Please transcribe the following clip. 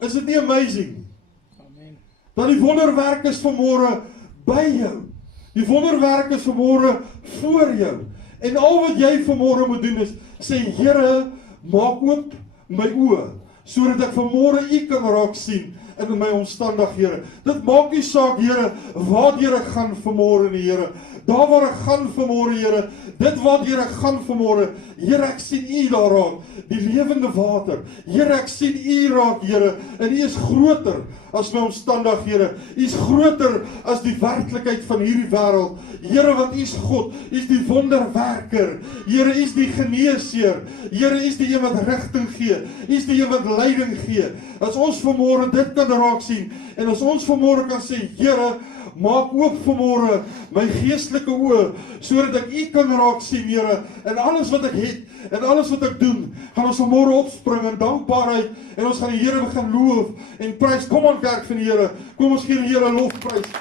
Is dit nie amazing? Amen. Dat die wonderwerk is vanmôre by jou. Die wonderwerk is vanmôre voor jou. En al wat jy vanmôre moet doen is sê, Here, maak oop my oë, sodat ek vanmôre U kan raak sien in my omstandighede. Dit maak nie saak, Here, waarheen ek gaan vanmôre nie, Here. Daar waar ek gaan vanmôre, Here, dit waarheen ek gaan vanmôre, Here, ek sien U daar raak, die lewende water. Here, ek sien U raak, Here, en U is groter as my omstandighede. U is groter as die werklikheid van hierdie wêreld. Here, want U is God, U is die wonderwerker. Here, U is die geneesheer. Here, U is die een wat rigting gee. U is die een wat leiding gee. As ons vanmôre dit kan raak sien, en as ons vanmôre kan sê, Here, maak oop vanmôre my geestelike oë, sodat ek U kan raak sien, Here, en alles wat ek het, en alles wat ek doen, gaan ons vanmôre opspring in dankbaarheid, en ons gaan die Here begin loof en prys. Kom aan kerk van die Here, kom ons gee die Here lofprys.